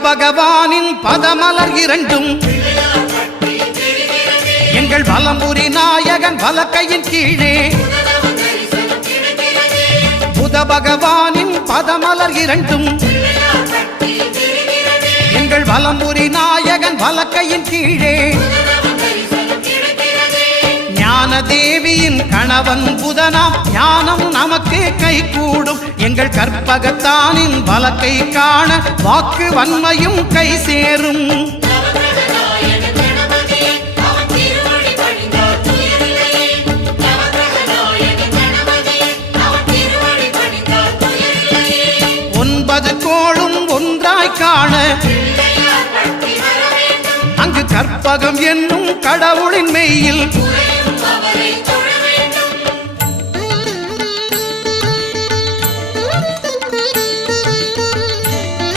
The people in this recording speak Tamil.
பகவானின் பதமலர் இரண்டும் எங்கள் வலம்புரி நாயகன் வலக்கையின் கீழே புத பகவானின் பதமலர் இரண்டும் எங்கள் வலம்புரி நாயகன் வலக்கையின் கீழே ஞான தேவியின் கணவன் புதனாம் ஞானம் நமக்கு கை கூடும் எங்கள் கற்பகத்தானின் வலக்கை காண வாக்கு வன்மையும் கை சேரும் ஒன்பது கோளும் ஒன்றாய் காண அங்கு கற்பகம் என்னும் கடவுளின் மெய்யில்